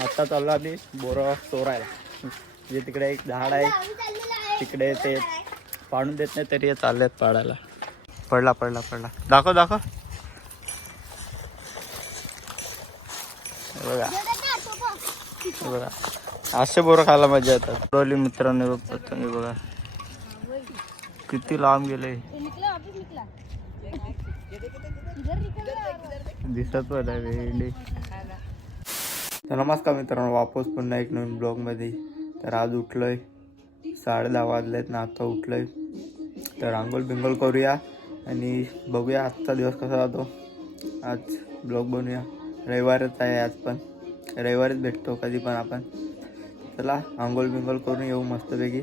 आता चाललो आम्ही बोरं चोरायला. जे तिकडे एक झाड आहे तिकडे ते पाडून देत नाही तरी चाललेत पाडायला. पडला पडला पडला. दाखव दाखव. बघा बघा असे बोरं खायला मजा येतात. रोली मित्रांनो बघतात तुम्ही बघा किती लांब गेले. दिसत पण आहे. तर नमस्कार मित्रांनो, वापस पुन्हा एक नवीन ब्लॉगमध्ये. तर आज उठलोय 10:30 वाजलेत ना, आता उठलोय. तर आंघोळ बिंगोळ करूया आणि बघूया आजचा दिवस कसा जातो. आज ब्लॉग बनवूया. रविवारच आहे आज, पण रविवारीच भेटतो कधी पण आपण. चला आंघोळ बिंगोळ करून येऊ मस्तपैकी.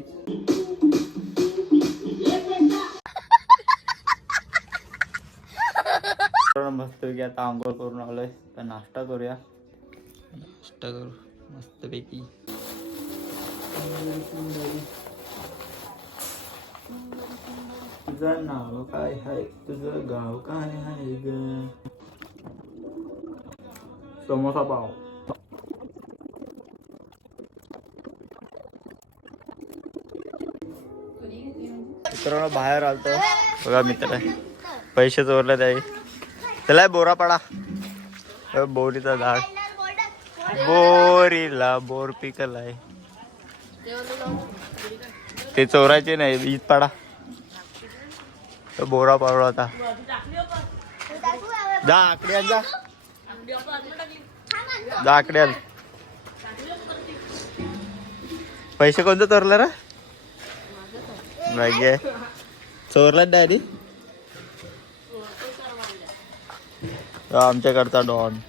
मस्तपैकी आता आंघोळ करून आलोय. तर नाश्ता करूया. नाश्ता करू मस्तपैकी. तुझं नाव काय आहे, तुझं गाव काय आहे ग? समोसा पाव. मित्रांनो बाहेर आलतो बघा. मित्र पैसे चोरले त्याही. त्याला बोरा पडा. बोरीचा झाड. बोरीला बोर पिकलाय. ते चोरायचे नाही, ईद पाडा. बोरा पाडला होता. जा आकड्यात जा. जा आकड्यात. पैसे कोणतं चोरलं रे? मागे चोरला डॅडी. आमच्याकडचा डॉन.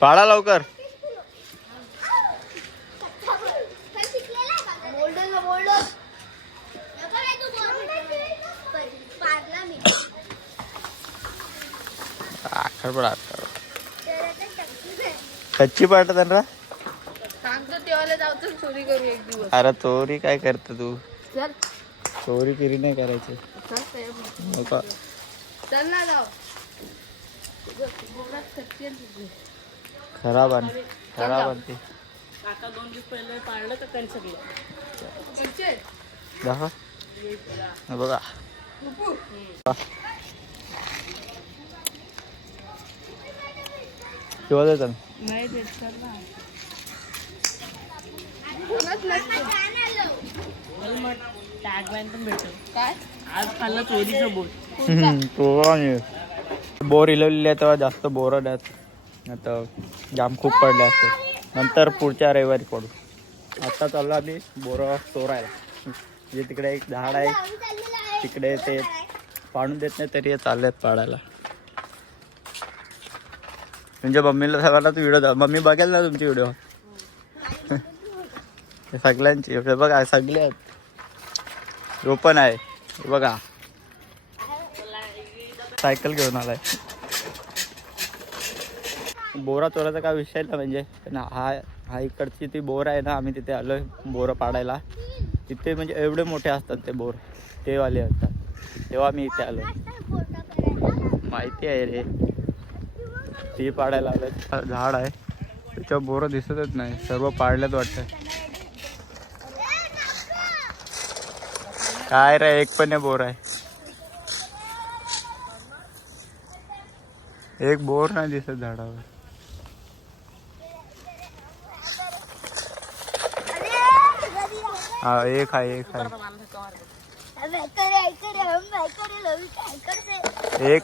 पाडा लवकर. कच्ची पाडत त्यांना. अरे चोरी काय करते तू? चोरी किरी नाही करायची. खराब आहे खराब आहे. आता 2 दिवस पहिले पाळलं तर त्यांनी सगळं दाखव बघा. किंवा देतात नाही देत ना. टॅग बॅन पण भेटेल काय. आज खाल्लं चोरीचं बोर. बोर इलवलेले तेव्हा जास्त बोर द्यात. आता जाम खूप पडले असते. नंतर पुढच्या रविवारी पडू. आता चाललो आम्ही बोरं चोरायला. जे तिकडे एक झाड आहे तिकडे ते पाडून देत नाही तरी चाललेत पाडायला. तुमच्या मम्मीला सगळ्यांना तू व्हिडिओ. मम्मी बघेल ना तुमची व्हिडिओ. सगळ्यांची बघा सगळे आहेत. ओपन आहे बघा. सायकल घेऊन आलाय. बोरा चोराचा काय विषय नाही. म्हणजे हा इकडची ती बोर आहे ना, आम्ही तिथे आलोय बोरं पाडायला. तिथे म्हणजे एवढे मोठे असतात ते बोर, ते वाले असतात. तेव्हा मी इथे आलो. माहिती आहे रे. ती पाडायला आलं. झाड आहे त्याच्यावर बोरं दिसतच नाही, सर्व पाडल्यात वाटतं. काय रे, एक पण बोर आहे. एक बोर नाही दिसत झाडावर. हा एक आहे. एक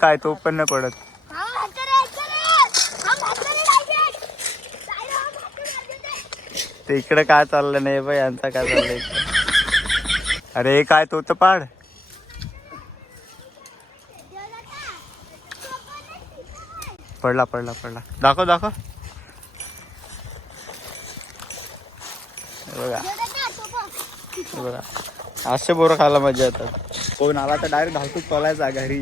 आहे तो पण नाही पडत. ते इकडे काय चाललं नाही बाई, यांचा काय चाललंय. अरे एक आहे तो तर पाड. पडला पडला पडला. दाखव दाखव. बघा बघा असे बोरं खायला मजा येतात. कोण आला तर डायरेक्ट धावतूक पळायचा घरी.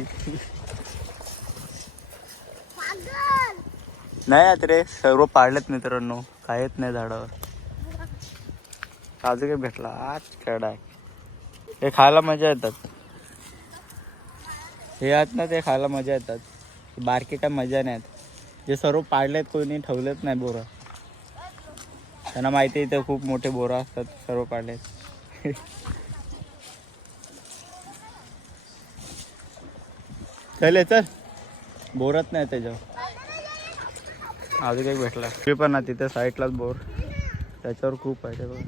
नाही आता रे, सर्व पाडलेत मित्रांनो. काहीच नाही झाडावर. काजू काय भेटला आज कडा. हे खायला मजा येतात. हे आहेत ना, ते खायला मजा येतात. बारकी काय मजा नाही. जे सर्व पाडलेत कोणी ठेवलेत नाही बोरं. त्यांना माहिती आहे इथे खूप मोठे बोरं असतात, सर्व पाडलेत. चल चल, बोरच नाही त्याच्यावर. अजून एक भेटला ते पण ना तिथे साईडलाच बोर, त्याच्यावर खूप आहे ते बघा.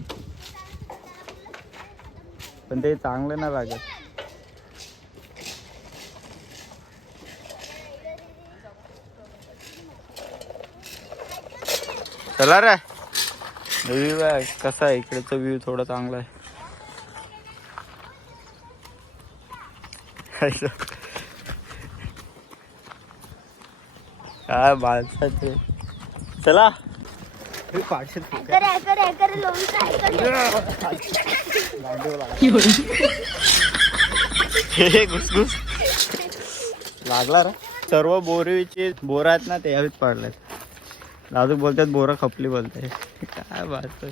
पण ते चांगलं नाही लागत. चला रे, व्ह्यू आहे कसा आहे इकडेचा व्ह्यू, थोडा चांगला आहे. काय बाळाचे. चला घुसघुस लागला रे. सर्व बोरीचे बोर आहेत ना ते हवेत पडलेत. अजून बोलतात बोरं खपली बोलताय. काय बात.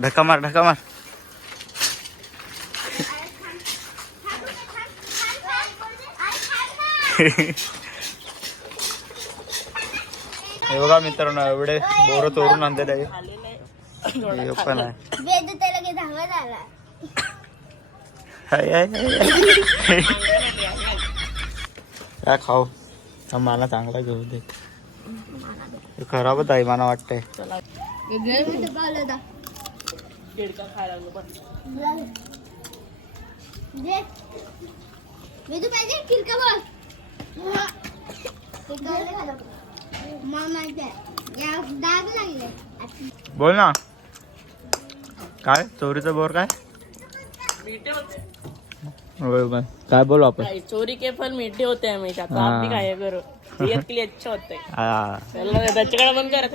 धक्का मार धक्का मार. हे बघा मित्रांनो, एवढे बोरं तोडून आणते त्याचे पण आहे. काय खाऊ मला चांगला घेऊ दे. खराबच आहे मला वाटतंय. बोल ना, काय चोरीचं बोर काय मीठे होते. काय बोलू आपण. चोरी के फल मीठे होते हमेशा, तो आप भी खाया करो, सेहत के लिए अच्छा होता है. त्याच्याकडे बंद करत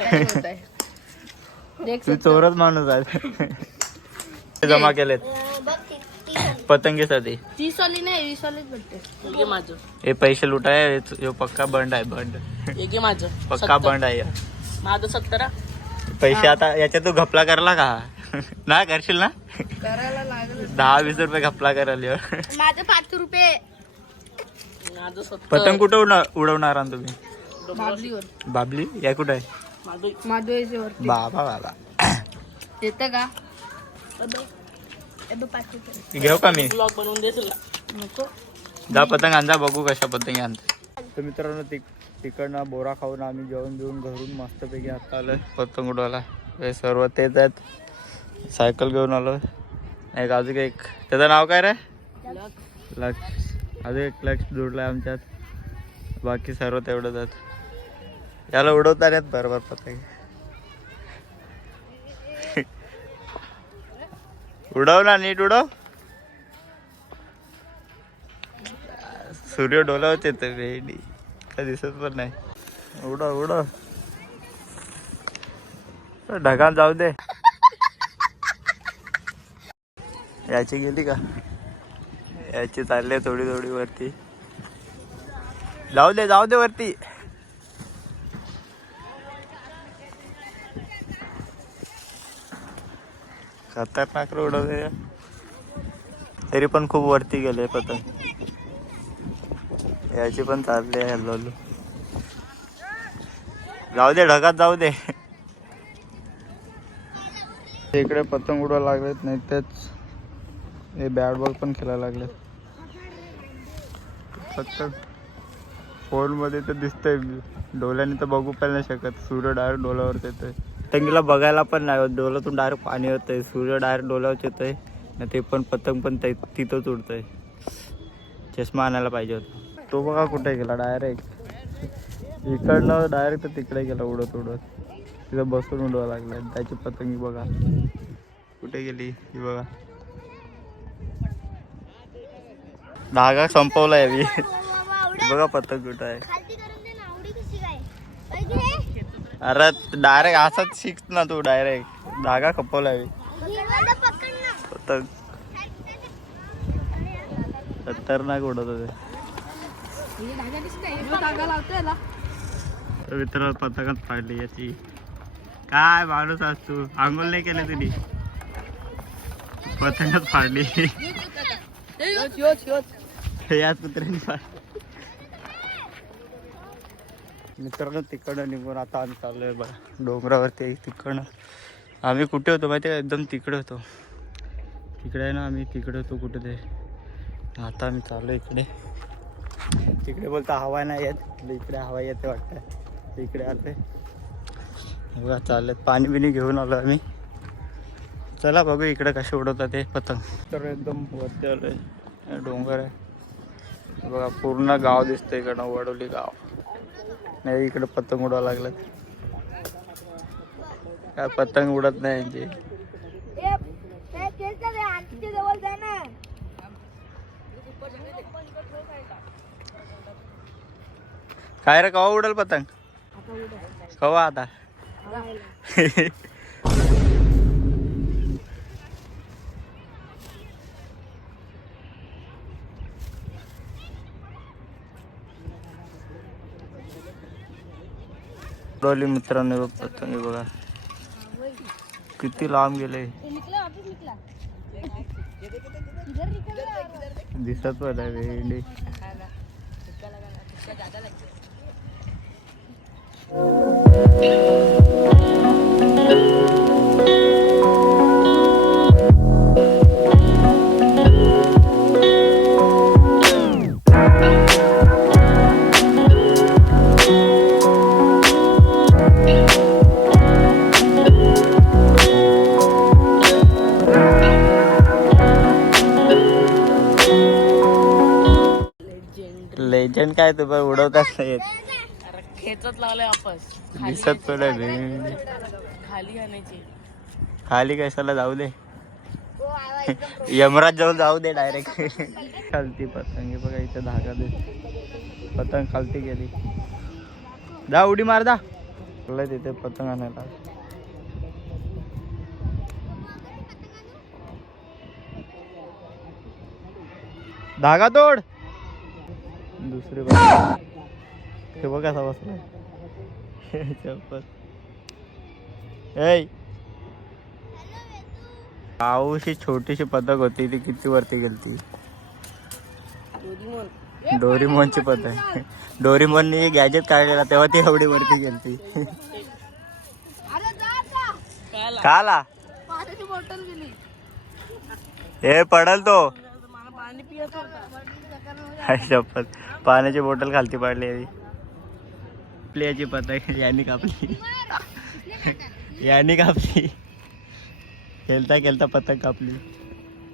तू चोरच माणूस आहे. जमा केलेत पतंगीसाठी. 30 वाली नाही 20 वालीच भेटते. माझं हे पैसे लुटाय, हे पक्का बंड आहे. बंड हे माझं पक्का बंड आहे. माझं 17 पैसे आता याच्यात तू घपला करला का? नाही करशील ना? करायला लागलं. 10-20 रुपये घपला करायला. माझं 5 रुपये. माझं 70. पतंग कुठे उडवणार आहात तुम्ही? बाबलीवर. बाबली या कुठे आहे? माधवेश्वर. बाबा बाबा येतं का? घेऊ का मी? ब्लॉग बनवून दे तुला. नको जा पतंग आणजा, बघू कशा पतंगी आणते. तर मित्रांनो तिकडनं बोरा खाऊन आम्ही जेवण बिवून घरून मस्तपैकी आता आलं पतंग उडवायला. हे सर्व तेच आहेत. सायकल घेऊन आलो. एक अजून एक, त्याचं नाव काय रे? लक्ष. अजून एक लक्ष जोडलाय आमच्यात. बाकी सर्व तेवढंच आहेत. याला उडवता नाहीत बरोबर पतंग. उडव ना, नीट उडव. सूर्य डोलावच येतो वेडी, काय दिसत पण नाही. उडव उडव, ढगात जाऊ दे. याची गेली का? याची चालली थोडी थोडी वरती. जाऊ दे वरती. खतरनाक उडवते, तरी पण खूप वरती गेले पतंग. याची पण चालली आहे हल्लू. जाऊ दे, ढगात जाऊ दे. इकडे पतंग उडवायला लागलेत, नाही तेच हे बॅट बॉल पण खेळायला लागलेत. पतंग फोनमध्ये तर दिसतंय, डोळ्याने तर बघू पण नाही शकत. सूर्य डायरेक्ट डोळ्यावर येतोय. पतंगीला बघायला पण नाही, डोळ्यातून डायरेक्ट पाणी होतंय. सूर्य डायरेक्ट डोळ्यावर येतोय ना, ते पण पतंग पण तिथंच उडतंय. चष्मा आणायला पाहिजे होता. तो बघा कुठे गेला, डायरेक्ट इकडनं डायरेक्ट तिकडे गेला उडत उडत. तिथं बसून उडवा लागला. त्याची पतंगी बघा कुठे गेली, ही बघा. धागा संपवलाय मी. बघा पतंग कुठं आहे. अरे डायरेक्ट असंच शिक ना तू, डायरेक्ट धागा खपवलाय पतंग. खतरनाक उडत होते. मित्र पतंगच पाडली याची. काय माणूस आज तू, आंघोळ नाही केलं तुझी? पतंगच फाडली. याच कुत्र्याने फाडली. मित्रांनो तिकडं निघून आता आम्ही चाललोय बघा डोंगरावरती. तिकडनं आम्ही कुठे होतो माहिती आहे? एकदम तिकडे होतो. तिकडे आहे ना, आम्ही तिकडे होतो कुठे ते. आता आम्ही चाललो इकडे. तिकडे बोलतो हवा नाही येत, इकडे हवा येते वाटतं. इकडे आलोय बघा, चाललेत. पाणी बिणी घेऊन आलो आम्ही. चला बघू इकडे कसे उडवतात ते पतंग. तर एकदम वरती आलोय, डोंगर आहे बघा. पूर्ण गाव दिसतंय इकडं, वडोली गाव. नाही इकडे पतंग उडवा लागलं. काय पतंग उडत नाही यांची. काय रे, कवा उडल पतंग? कवा आता? उडवली मित्रांनो पतंग बघा, किती लांब गेले. दिसत पण आहे भेंडी. लेजंड काय तू पण उडवताच नाही येत. अरे खेचत लागले वापस. दिसत पण आहे भेंडी. खाली आणायची. खाली कशाला जाऊ दे, यमराज जवळ जाऊ दे डायरेक्ट. खालती पतंग हे बघा, इथे धागा दे. पतंग खालती गेली. जा उडी मार दा. तिथे पतंग आणायला. धागा तोड. दुसरे हे बघा कसा बसला. पाऊशी छोटीशी पतंग होती, ती किती वरती गेलती. डोरीमोनची पतंग. डोरीमोनने गॅजेट काढलेला तेव्हा ती एवढी वरती गेलती. काला हे पडल तो. शपथ, पाण्याची बॉटल खालती पाडली. प्लेची पतंग यांनी कापली. यांनी कापली. खेळता खेळता पतंग कापली.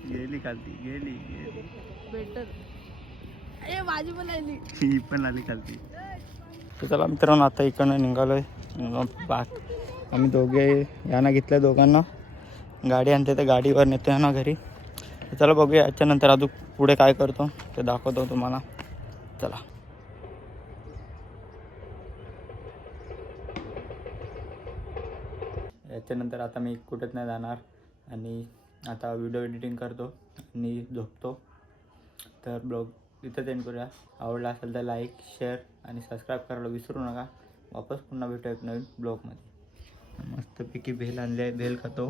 गेली खालती. गेली ही पण आली खालती. तर चला मित्रांनो, आता इकडनं निघालोय बाग. आम्ही दोघे यांना घेतल्या, दोघांना गाडी आणते तर गाडीवर नेतो ना घरी. चला बघूया याच्यानंतर अजून पुढे काय करतो ते दाखवतो तुम्हाला. चला. याच्यानंतर आता मी कुठेच नाही जाणार आणि आता व्हिडिओ एडिटिंग करतो आणि झोपतो. तर ब्लॉग इथंच एंड करूया. आवडला असेल तर लाईक, शेअर आणि सबस्क्राईब करायला विसरू नका. वापस पुन्हा भेटू एक नवीन ब्लॉगमध्ये. मस्तपैकी भेल आणली आहे, भेल खातो.